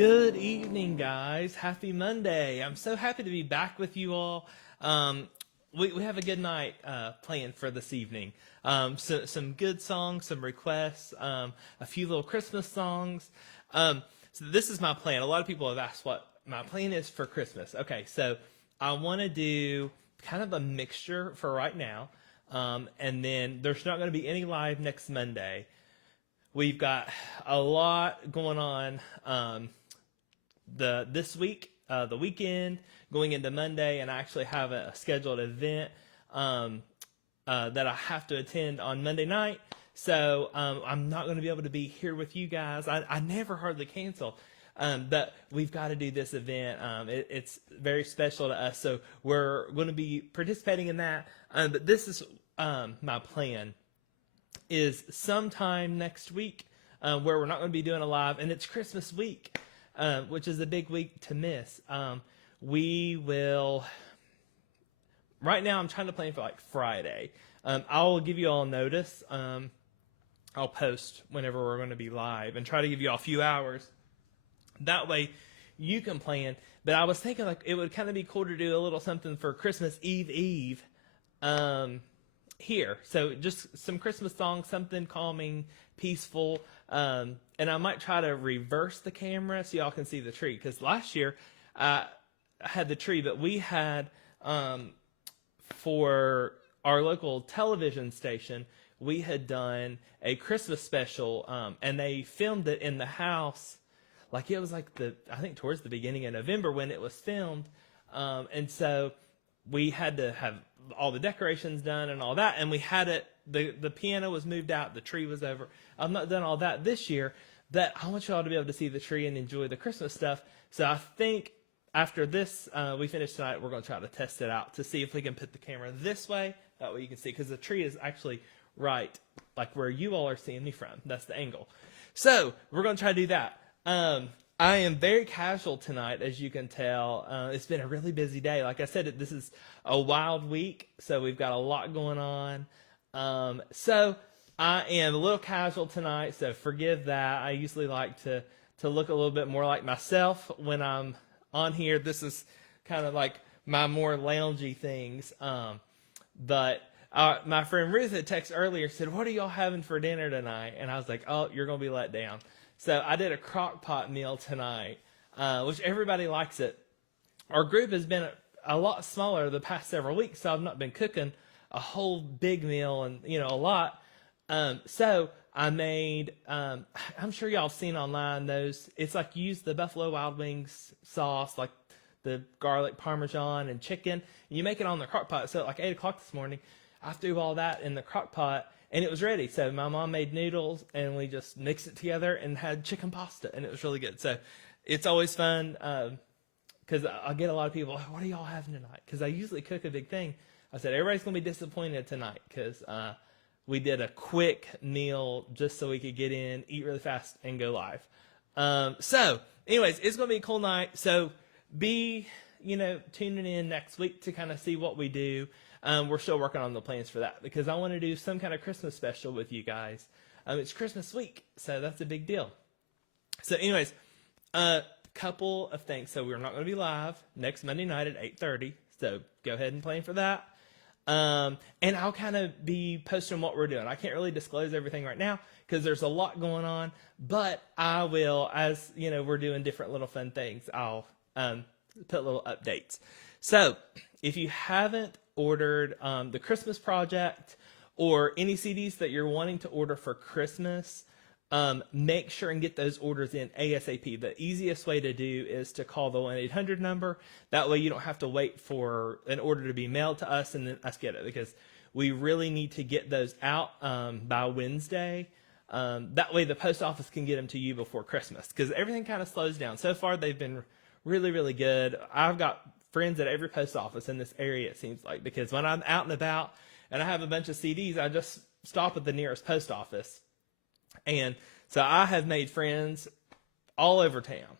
Good evening, guys. Happy Monday. I'm so happy to be back with you all. We have a good night planned for this evening. So some good songs, some requests, a few little Christmas songs. So this is my plan. A lot of people have asked what my plan is for Christmas. Okay, so I want to do kind of a mixture for right now. And then there's not going to be any live next Monday. We've got a lot going on this week, the weekend, going into Monday, and I actually have a scheduled event that I have to attend on Monday night. So I'm not going to be able to be here with you guys. I never hardly cancel. But we've got to do this event. It's very special to us. So we're going to be participating in that. But this is my plan. Is sometime next week where we're not going to be doing a live, and it's Christmas week, which is a big week to miss. We will, right now I'm trying to plan for like Friday. I'll give you all notice. I'll post whenever we're going to be live and try to give you all a few hours. That way you can plan. But I was thinking like it would kind of be cool to do a little something for Christmas Eve. Here. So just some Christmas songs, something calming, peaceful. And I might try to reverse the camera so y'all can see the tree. Because last year I had the tree, but we had, for our local television station, we had done a Christmas special, and they filmed it in the house. Like it was like I think towards the beginning of November when it was filmed. And so we had to have all the decorations done and all that, and we had it, the piano was moved out, the tree was over. I've not done all that this year, but I want you all to be able to see the tree and enjoy the Christmas stuff. So I think after this, we finish tonight, we're going to try to test it out to see if we can put the camera this way, that way you can see, because the tree is actually right, like where you all are seeing me from. That's the angle. So we're going to try to do that. I am very casual tonight, as you can tell. It's been a really busy day. Like I said, this is a wild week, so we've got a lot going on. So I am a little casual tonight, so forgive that. I usually like to look a little bit more like myself when I'm on here. This is kind of like my more loungy things. But my friend Ruth had texted earlier, said, "What are y'all having for dinner tonight?" And I was like, "Oh, you're going to be let down." So I did a crock pot meal tonight, which everybody likes it. Our group has been a lot smaller the past several weeks, so I've not been cooking a whole big meal and, a lot. So I made, I'm sure y'all have seen online those, it's like you use the Buffalo Wild Wings sauce, like the garlic parmesan and chicken, and you make it on the crock pot. So at like 8 o'clock this morning, I threw all that in the crock pot, and it was ready. So my mom made noodles, and we just mixed it together and had chicken pasta, and it was really good. So it's always fun because I get a lot of people, "What are y'all having tonight?" Because I usually cook a big thing. I said, everybody's going to be disappointed tonight because we did a quick meal just so we could get in, eat really fast, and go live. So anyways, it's going to be a cool night. So be, tuning in next week to kind of see what we do. We're still working on the plans for that because I want to do some kind of Christmas special with you guys. It's Christmas week, so that's a big deal. So anyways, a couple of things. So we're not going to be live next Monday night at 8:30, so go ahead and plan for that. And I'll kind of be posting what we're doing. I can't really disclose everything right now because there's a lot going on, but I will, as we're doing different little fun things, I'll put little updates. So if you haven't ordered the Christmas Project or any CDs that you're wanting to order for Christmas, make sure and get those orders in ASAP. The easiest way to do is to call the 1-800 number. That way you don't have to wait for an order to be mailed to us and then us get it, because we really need to get those out by Wednesday. That way the post office can get them to you before Christmas, because everything kind of slows down. So far they've been really, really good. I've got friends at every post office in this area, it seems like, because when I'm out and about and I have a bunch of CDs, I just stop at the nearest post office. And so I have made friends all over town.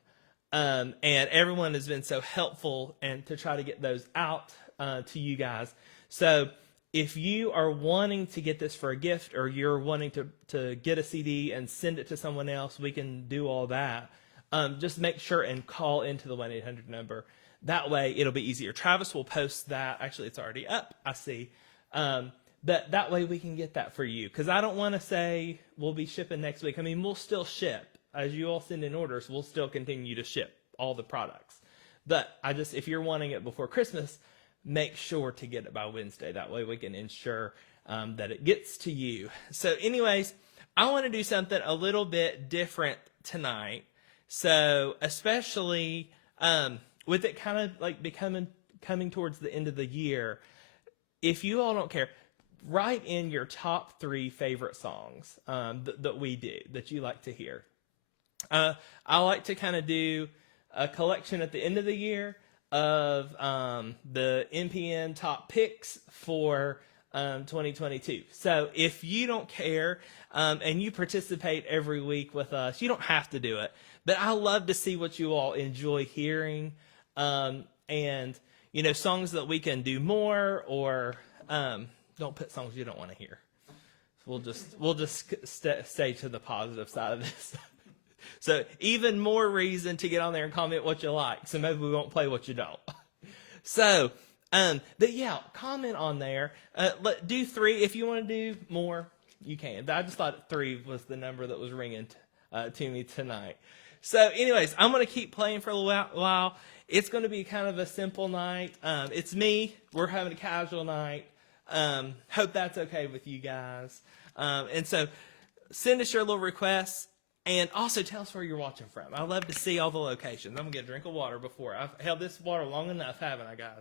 And everyone has been so helpful and to try to get those out to you guys. So if you are wanting to get this for a gift, or you're wanting to get a CD and send it to someone else, we can do all that. just make sure and call into the 1-800 number. That way it'll be easier. Travis will post that. Actually, it's already up, I see. That way we can get that for you. Because I don't want to say we'll be shipping next week. I mean, we'll still ship. As you all send in orders, we'll still continue to ship all the products. But if you're wanting it before Christmas, make sure to get it by Wednesday. That way we can ensure that it gets to you. So anyways, I want to do something a little bit different tonight. So especially with it kind of like coming towards the end of the year, if you all don't care, write in your top 3 favorite songs that we do, that you like to hear. I like to kind of do a collection at the end of the year of the NPN top picks for 2022. So if you don't care and you participate every week with us, you don't have to do it. But I love to see what you all enjoy hearing, and songs that we can do more, or don't put songs you don't want to hear. We'll just stay to the positive side of this. So even more reason to get on there and comment what you like. So maybe we won't play what you don't. So, but yeah, comment on there. Do 3 if you want to do more. You can. I just thought 3 was the number that was ringing to me tonight. So anyways, I'm going to keep playing for a little while. It's going to be kind of a simple night. It's me. We're having a casual night. Hope that's okay with you guys. And so send us your little requests. And also tell us where you're watching from. I love to see all the locations. I'm going to get a drink of water before. I've held this water long enough, haven't I, guys?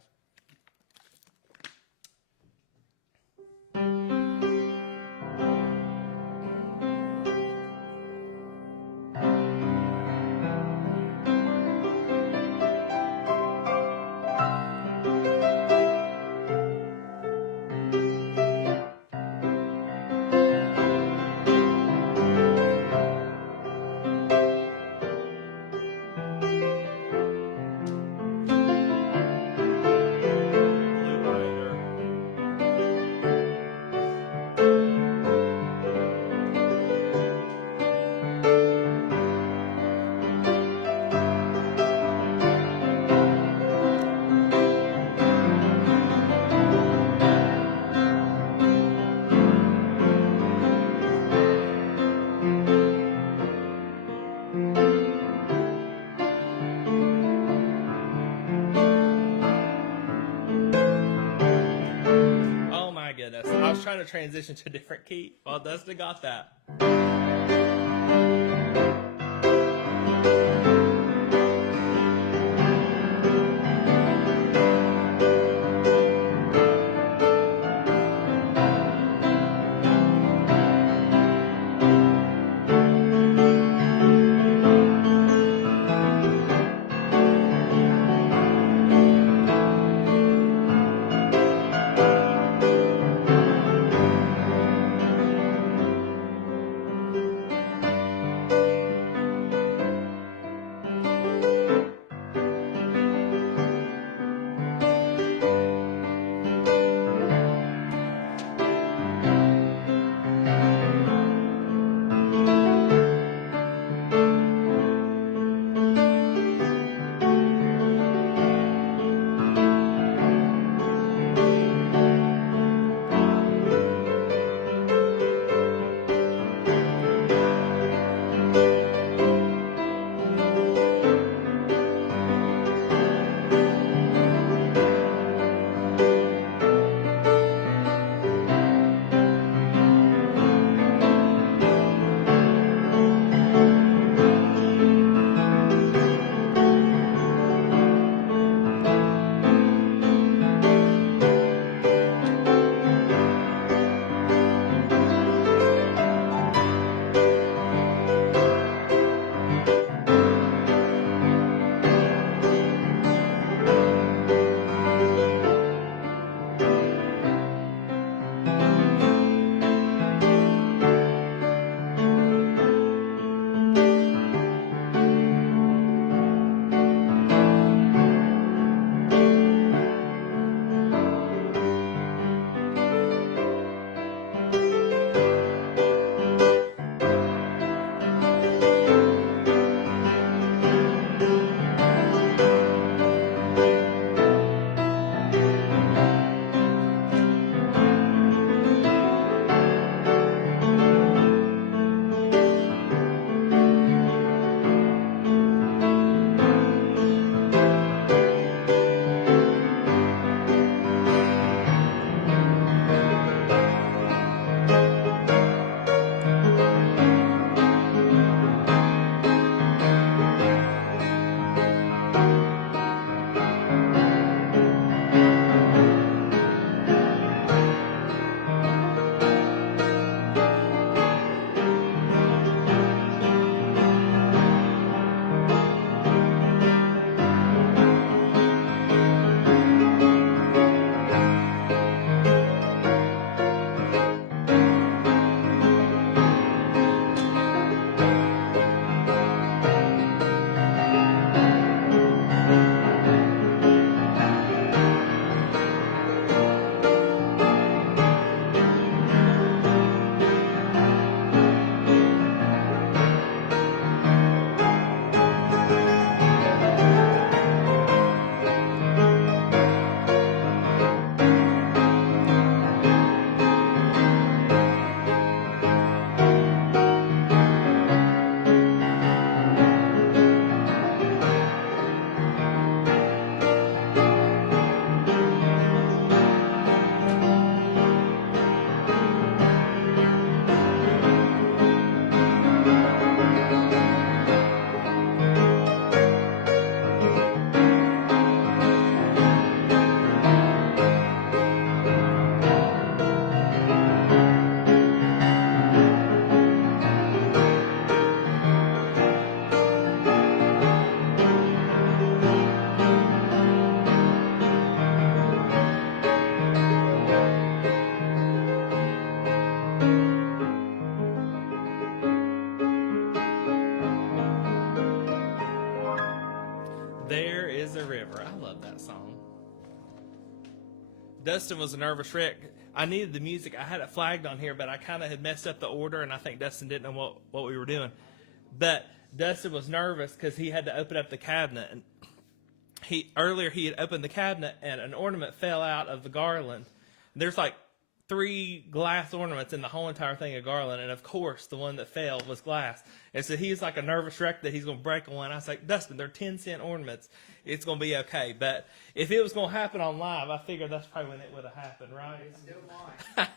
I was trying to transition to a different key. Well, Dustin got that. There is a river. I love that song. Dustin was a nervous wreck. I needed the music. I had it flagged on here, but I kind of had messed up the order, and I think Dustin didn't know what we were doing. But Dustin was nervous because he had to open up the cabinet. And earlier he had opened the cabinet, and an ornament fell out of the garland. There's like 3 glass ornaments in the whole entire thing of garland, and of course the one that fell was glass. And so he's like a nervous wreck that he's going to break one. I was like, Dustin, they're 10-cent ornaments. It's going to be okay. But if it was going to happen on live, I figured that's probably when it would have happened, right? It's still mine.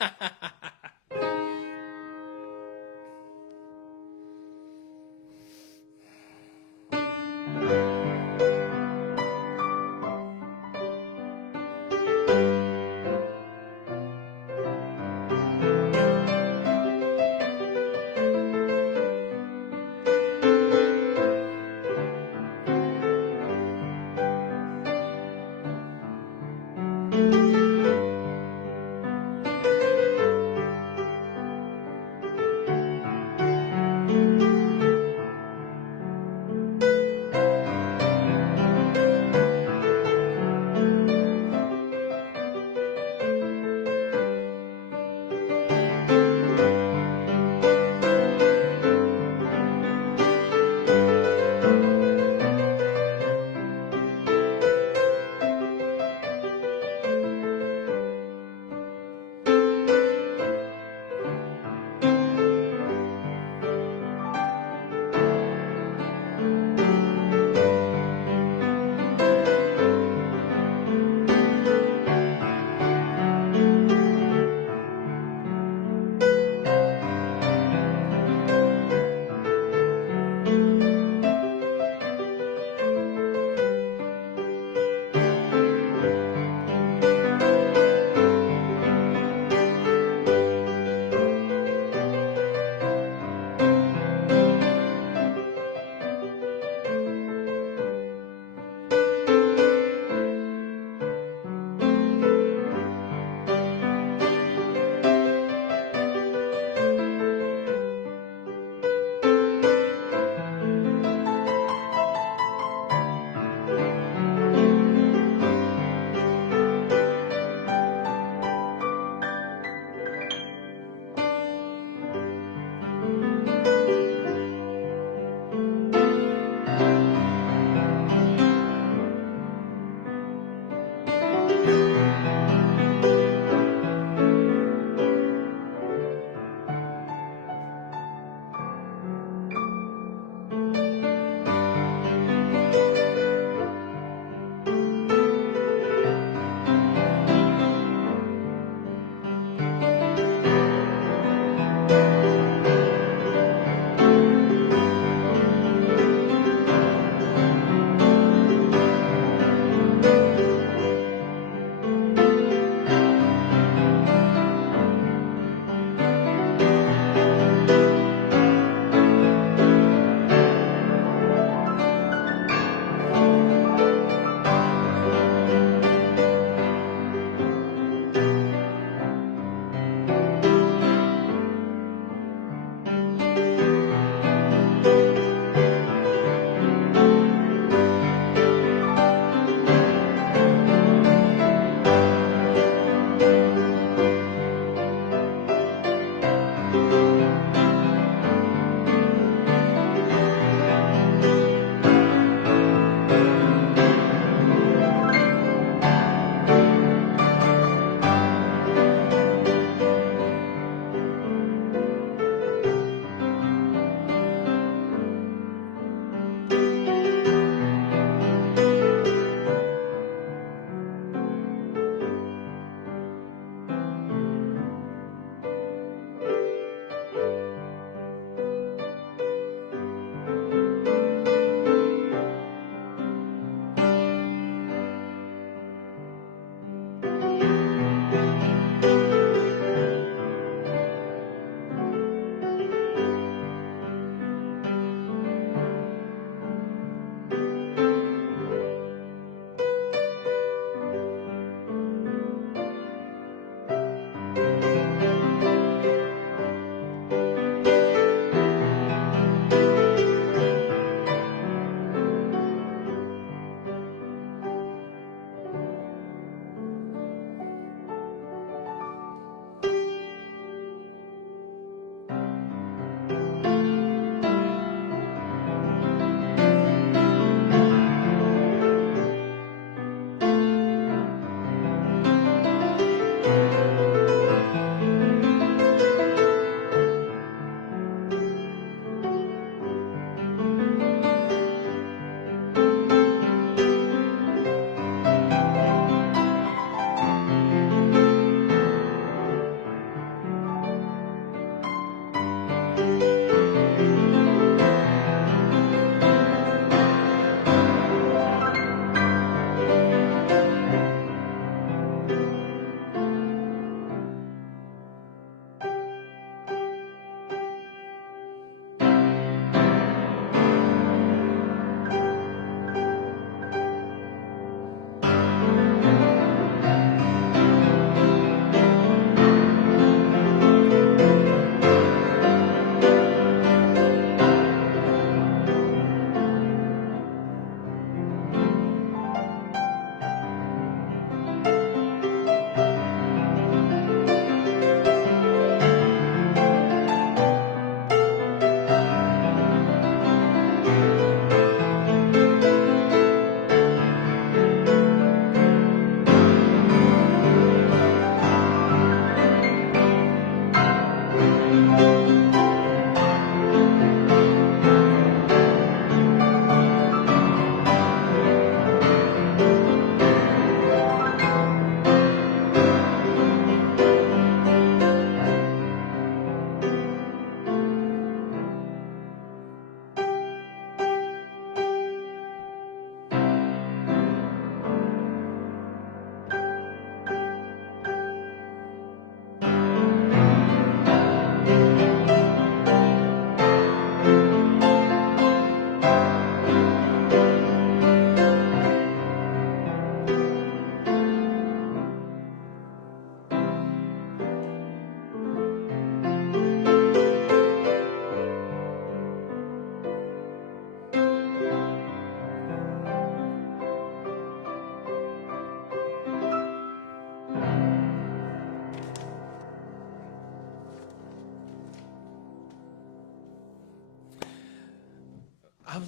Do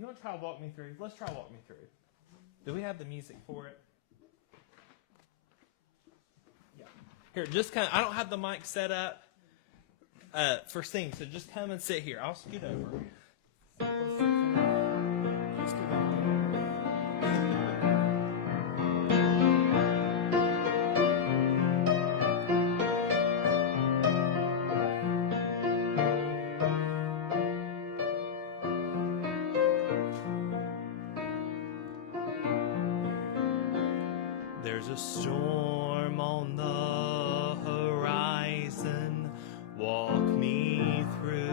you want to try Walk Me Through? Let's try Walk Me Through. Do we have the music for it? Yeah. Here, just kind of, I don't have the mic set up for singing, so just come and sit here. I'll scoot over. Just scoot over. There's a storm on the horizon, walk me through.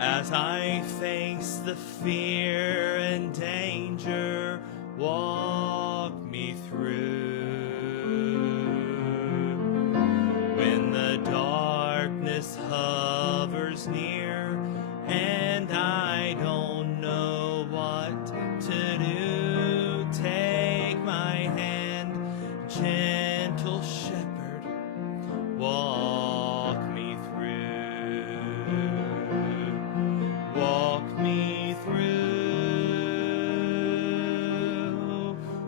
As I face the fear and danger, walk me through. When the darkness hovers near and I don't know what to do, take my hand, gentle shepherd, walk me through. Walk me through.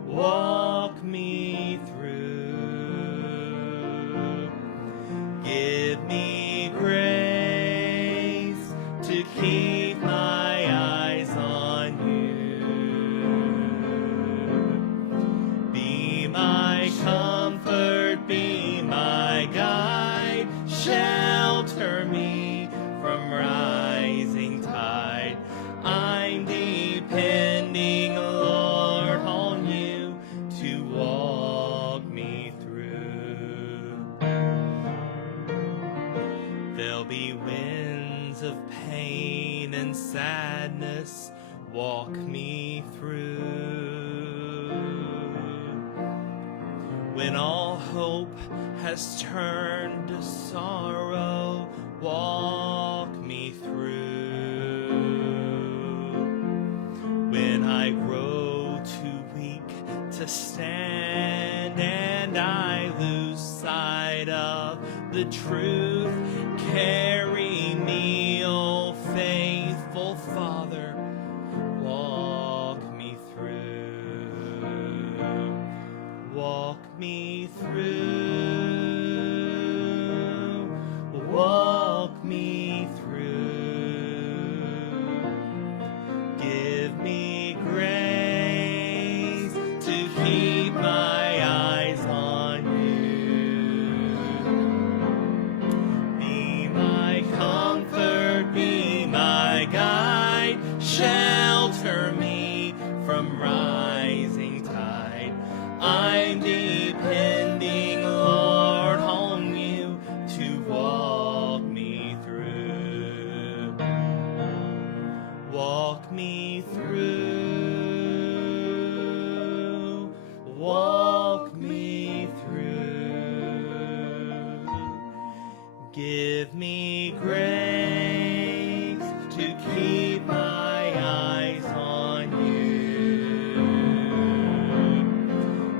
Walk me through. Give me grace to keep my eyes on you. Be my comfort, be my guide, shelter me from rising tide. I'm depending, Lord, on you to walk me through. There'll be winds of pain and sadness, walk me through. When all hope has turned to sorrow, walk me through. When I grow too weak to stand and I lose sight of the truth, carry me, O faithful Father, walk me through. Walk me through. Walk me through. Give me grace to keep my eyes on you. Be my comfort, be my guide, shelter me from rising tide. I'm depending, Lord, on you to walk me through. Walk me through. Walk me through. Give me grace to keep my eyes on you.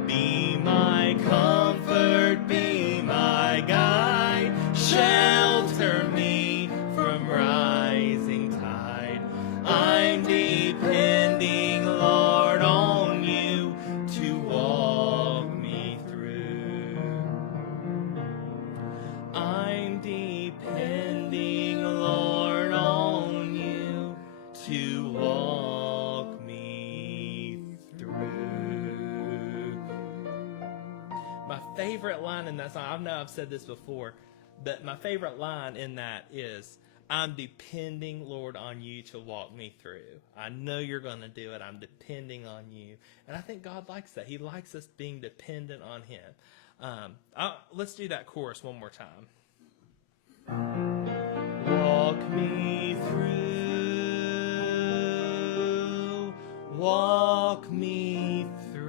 Be my comfort, be my guide, shelter me from rising tide. I'm depending, Lord, on you to walk me through. I'm depending, Lord, on you to walk me through. My favorite line in that song, I know I've said this before, but my favorite line in that is, I'm depending, Lord, on you to walk me through. I know you're going to do it. I'm depending on you. And I think God likes that. He likes us being dependent on him. Let's do that chorus one more time. Walk me through. Walk me through.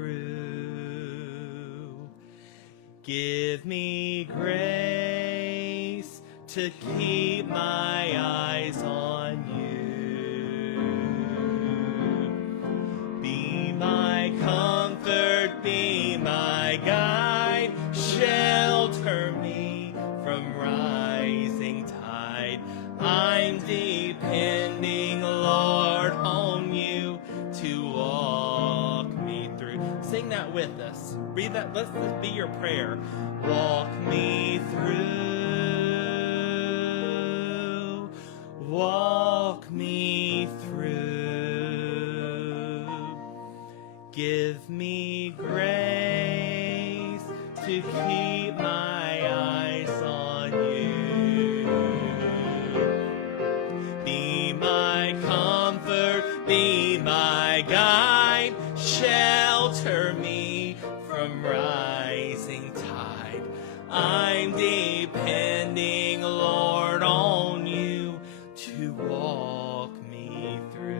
Give me grace to keep my eyes on you. Be my comfort, be my guide, shelter me from rising tide. I'm depending, Lord, on you to walk me through. Sing that with us. Read that. Let's this be your prayer. Walk me through. Walk me through. Give me grace to keep my eyes on you. Be my comfort, be my guide, shelter me from rising tide. I'm depending, Lord, on you to walk me through.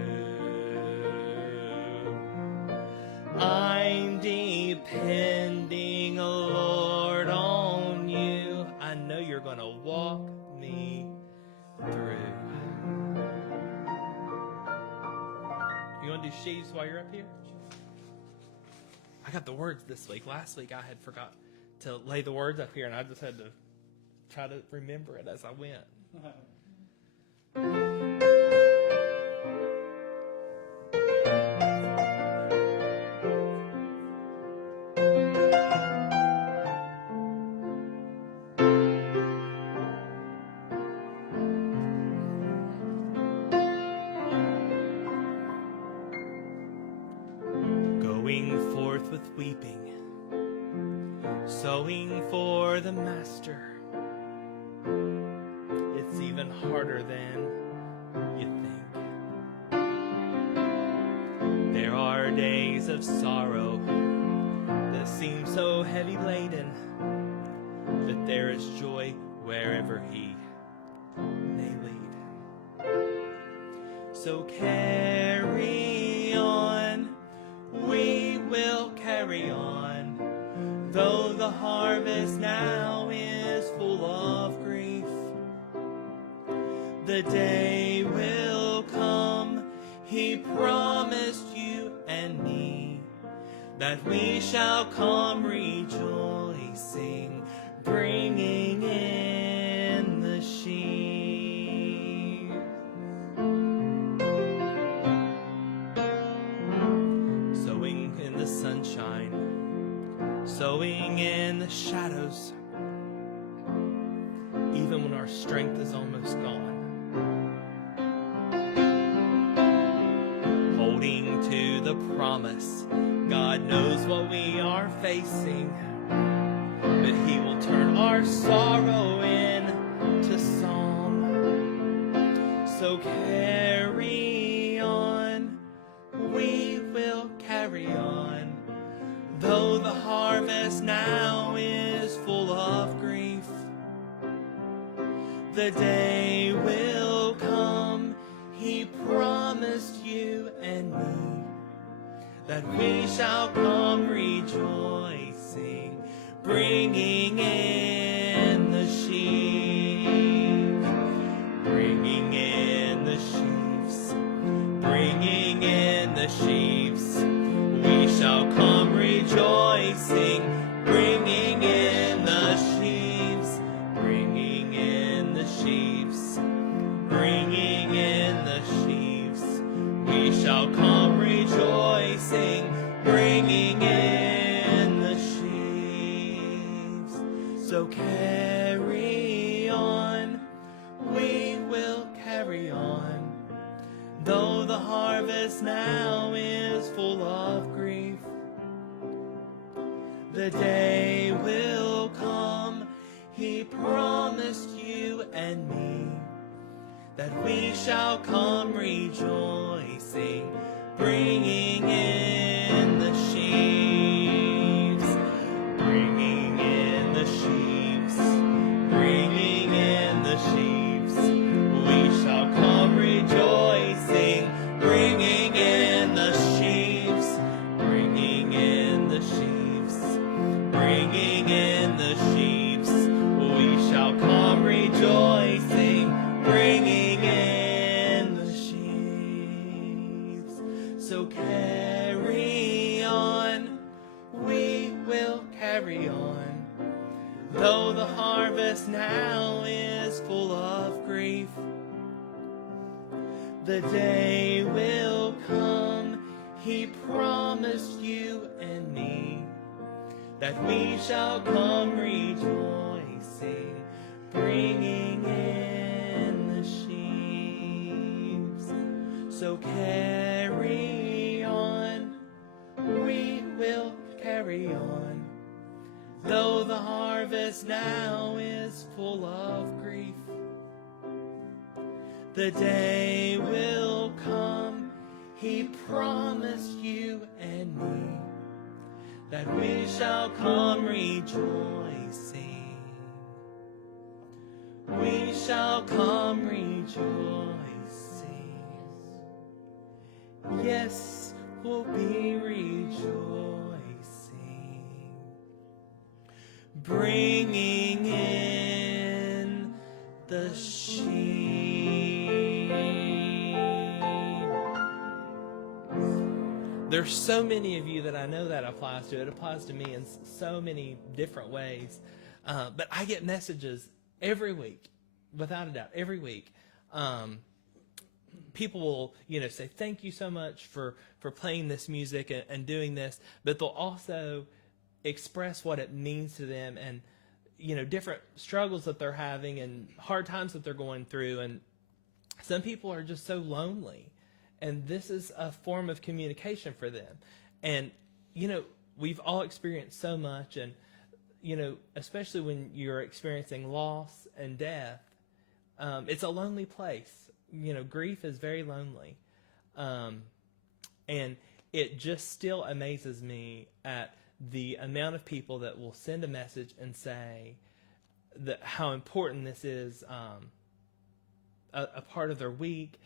I'm depending, Lord, on you. I know you're going to walk me through. You want to do sheaves while you're up here? I got the words this week. Last week I had forgot to lay the words up here, and I just had to try to remember it as I went. Going forth with weeping, sowing for the master. It's even harder than you think. There are days of sorrow that seem so heavy laden, but there is joy wherever he may lead. So carry on, we will carry on, though the harvest now is full of grief. The day will come, he promised you and me, that we shall come rejoicing, bringing in the sheaves. Sowing in the sunshine, sowing in the shadows, even when our strength is almost gone. Holding to the promise, God knows what we are facing, but he will turn our sorrow into song. So carry on, we will carry on, though the harvest now is full of grief. The day will come, he promised you and me, that we shall come rejoicing, bringing in the sheaves, bringing in the sheaves, bringing in the sheaves. We shall come rejoicing, bringing in the sheaves, bringing in the sheaves, bringing in the sheaves. We shall come rejoicing, bringing in the sheaves. So carry on, we will carry on, though the harvest now is full of grief. The day will come, he promised you and me, that we shall come rejoicing, bringing in the sheaves, bringing in the sheaves, bringing in the sheaves. We shall come rejoicing, bringing in the sheaves, bringing in the sheaves, bringing in the sheaves. We shall come rejoicing, bringing in the sheaves. So carry on, we will carry on, though the harvest now is full of grief. The day will come, he promised you and me, that we shall come rejoicing, bringing in the sheaves. So carry on, we will carry on, though the harvest now is full of grief. The day will come, he promised you and me, that we shall come rejoicing. We shall come rejoicing. Yes, we'll be rejoicing. Bringing in the sheep. There's so many of you that I know that applies to. It applies to me in so many different ways. But I get messages every week, without a doubt, every week. People will, say, thank you so much for playing this music and doing this. But they'll also express what it means to them and, different struggles that they're having and hard times that they're going through. And some people are just so lonely. And this is a form of communication for them. And, we've all experienced so much. And, especially when you're experiencing loss and death, it's a lonely place. Grief is very lonely. And it just still amazes me at the amount of people that will send a message and say that how important this is a part of their week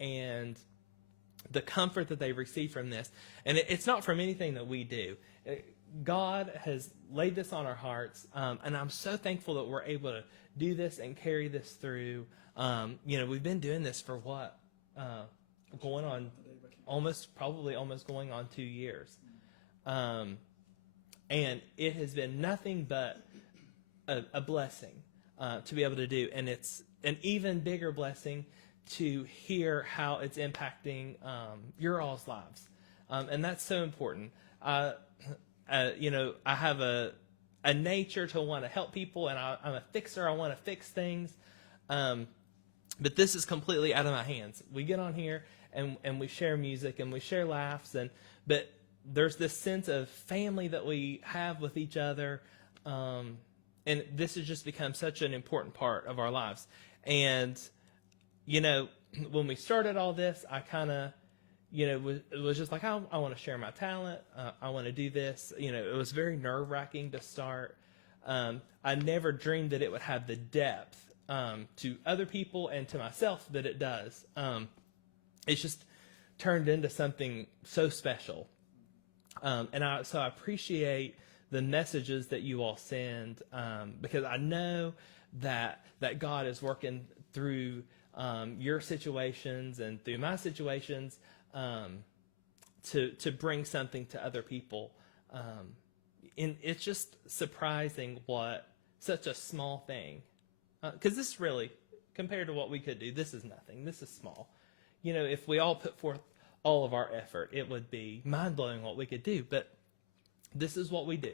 and the comfort that they receive from this. And it's not from anything that we do. God has laid this on our hearts, and I'm so thankful that we're able to do this and carry this through. We've been doing this for what? Going on almost going on 2 years. And it has been nothing but a blessing to be able to do. And it's an even bigger blessing to hear how it's impacting your all's lives. And that's so important. I have a nature to want to help people, and I'm a fixer. I want to fix things. But this is completely out of my hands. We get on here and we share music and we share laughs, but there's this sense of family that we have with each other. And this has just become such an important part of our lives. And, when we started all this, I kind of, was just like, I want to share my talent. I want to do this. It was very nerve-wracking to start. I never dreamed that it would have the depth to other people and to myself that it does. It's just turned into something so special. So I appreciate the messages that you all send, because I know that God is working through your situations and through my situations to bring something to other people. And it's just surprising what such a small thing, because this really, compared to what we could do, this is nothing. This is small. If we all put forth all of our effort, it would be mind-blowing what we could do. But this is what we do.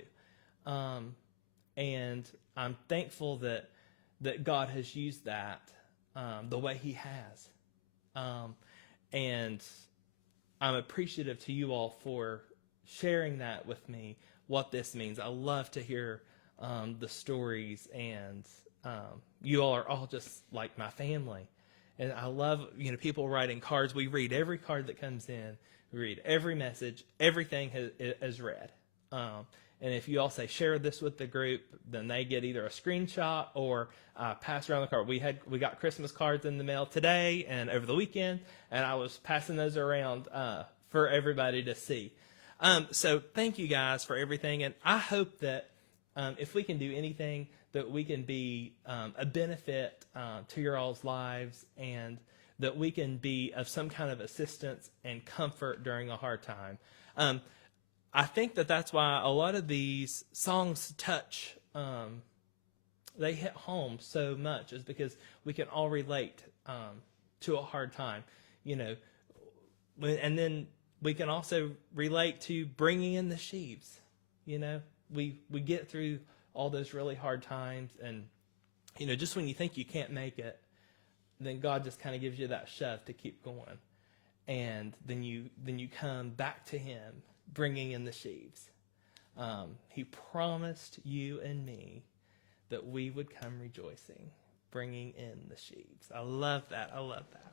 And I'm thankful that God has used that the way he has. And I'm appreciative to you all for sharing that with me, what this means. I love to hear the stories, and you all are all just like my family. And I love, people writing cards. We read every card that comes in. We read every message. Everything is read. And if you all say, share this with the group, then they get either a screenshot or pass around the card. We got Christmas cards in the mail today and over the weekend, and I was passing those around for everybody to see. So thank you guys for everything. And I hope that if we can do anything, that we can be a benefit to your all's lives, and that we can be of some kind of assistance and comfort during a hard time. I think that's why a lot of these songs touch, they hit home so much, is because we can all relate to a hard time. you know, and then we can also relate to bringing in the sheaves. You know, we get through all those really hard times, and you know, just when you think you can't make it, then God just kind of gives you that shove to keep going, and then you come back to Him, bringing in the sheaves. He promised you and me that we would come rejoicing, bringing in the sheaves. I love that. I love that.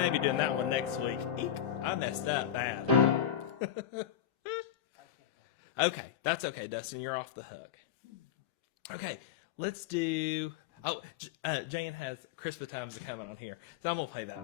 may be doing that one next week. Eek, I messed up bad. Okay, that's okay, Dustin. You're off the hook. Okay, let's do. Oh, Jan has Christmas Times coming on here, so I'm gonna play that.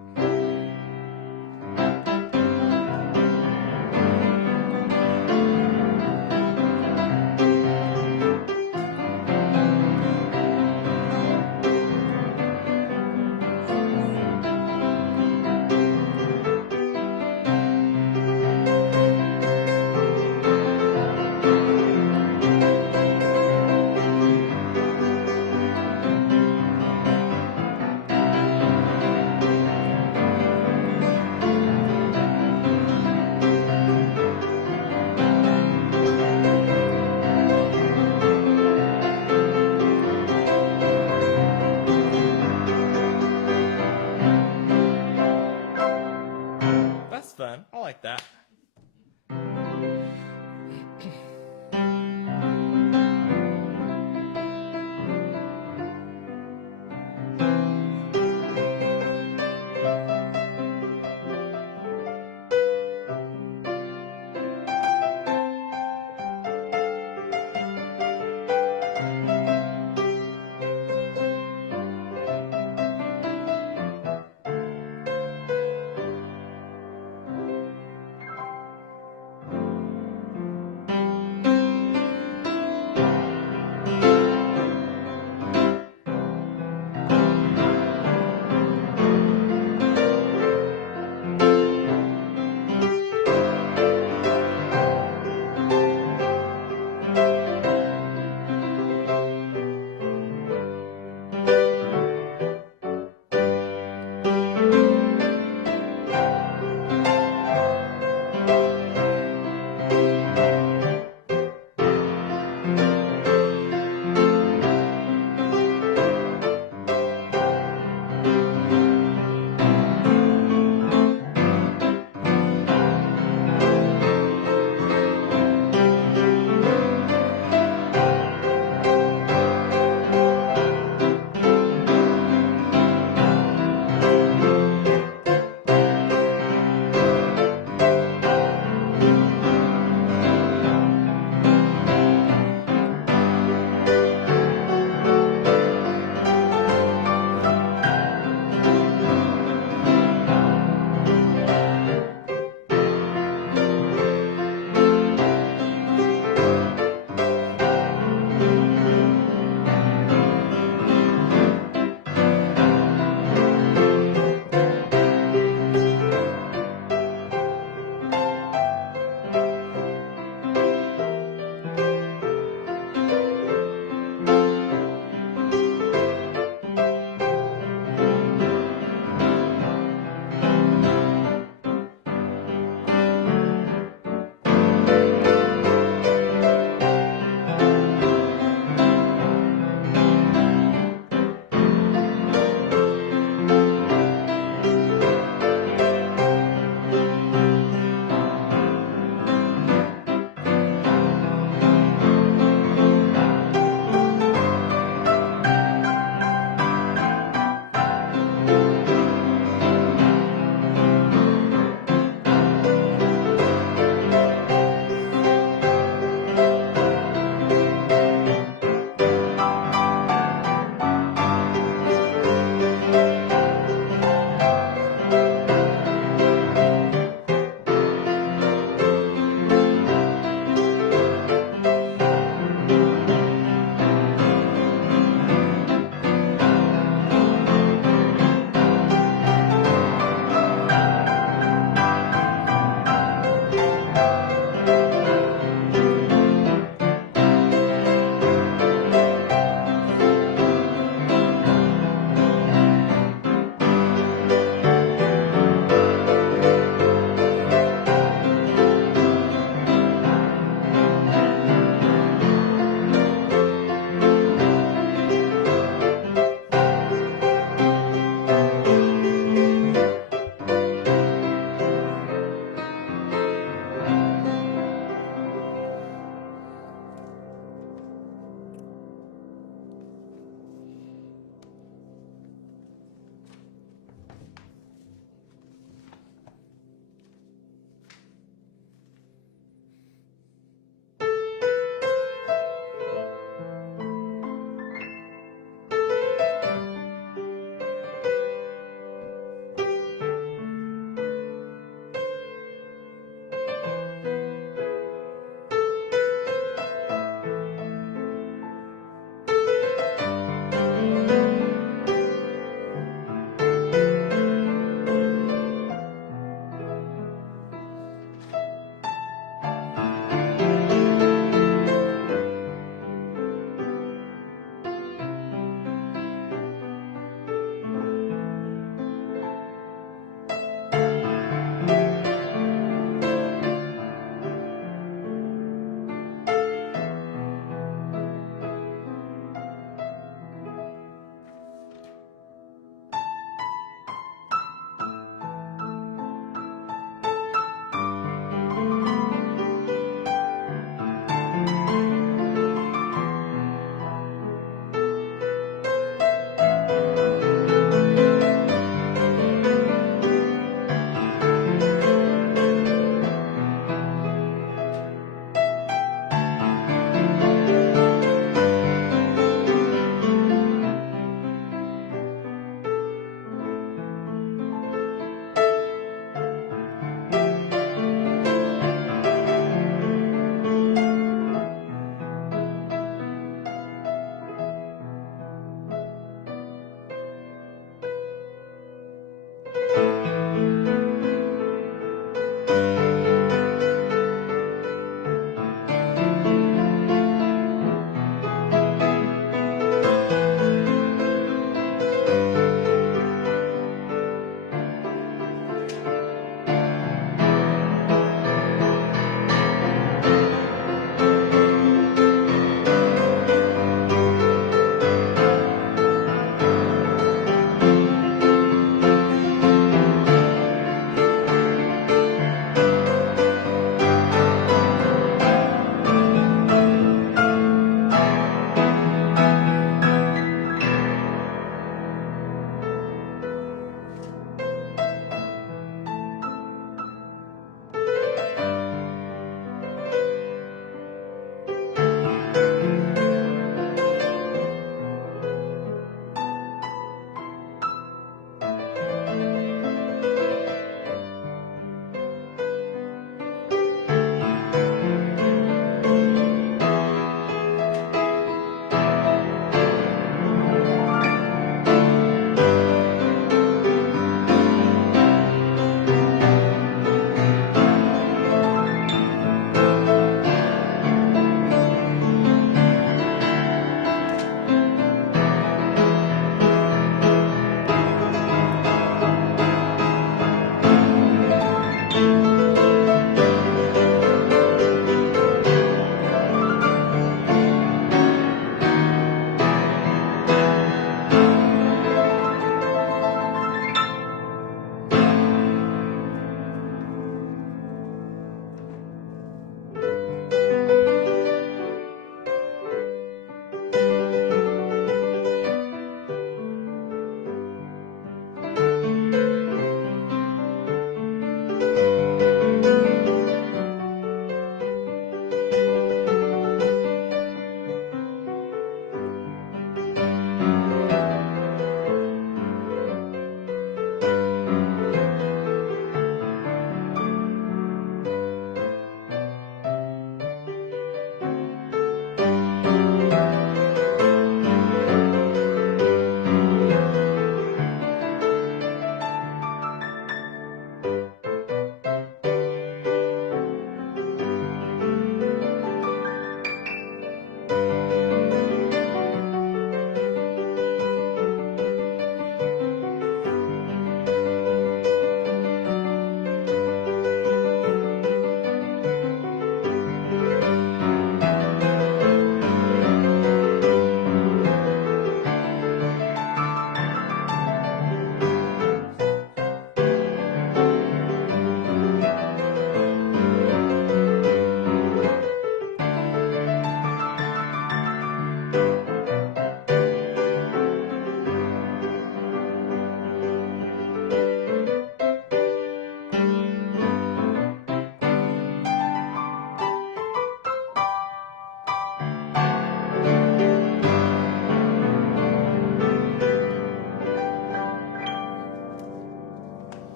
That's fun. I like that.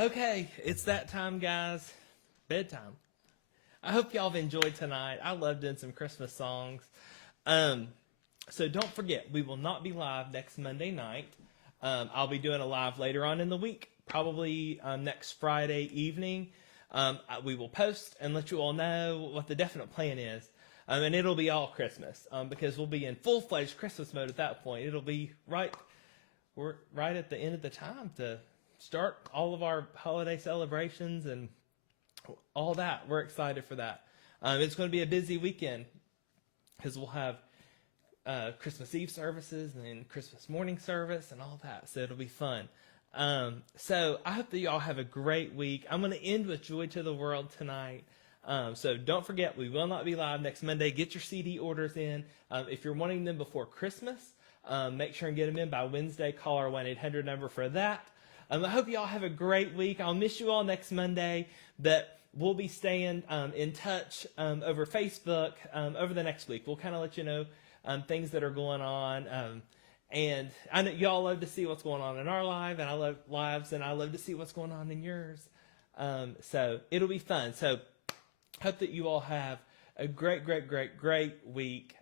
Okay, it's that time, guys. Bedtime. I hope y'all have enjoyed tonight. I love doing some Christmas songs. So don't forget, we will not be live next Monday night. I'll be doing a live later on in the week, probably next Friday evening. We will post and let you all know what the definite plan is. And it'll be all Christmas because we'll be in full-fledged Christmas mode at that point. It'll be we're right at the end of the time to start all of our holiday celebrations and all that. We're excited for that. It's going to be a busy weekend because we'll have Christmas Eve services and then Christmas morning service and all that. So it'll be fun. So I hope that y'all have a great week. I'm going to end with Joy to the World tonight. So don't forget, we will not be live next Monday. Get your CD orders in. If you're wanting them before Christmas, make sure and get them in by Wednesday. Call our 1-800 number for that. I hope y'all have a great week. I'll miss you all next Monday, but we'll be staying in touch over Facebook over the next week. We'll kind of let you know things that are going on. And I know y'all love to see what's going on in our lives, and I love to see what's going on in yours. So it'll be fun. So hope that you all have a great week.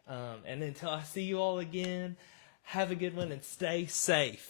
And until I see you all again, have a good one and stay safe.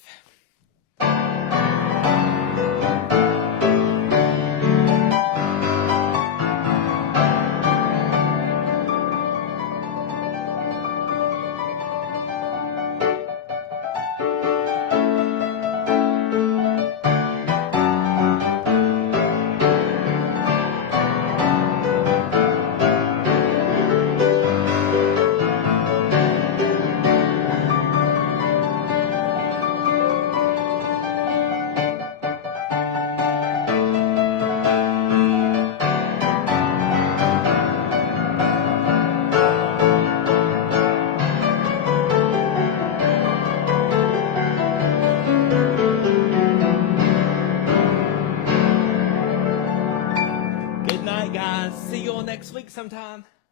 Good night, guys. See you all next week sometime.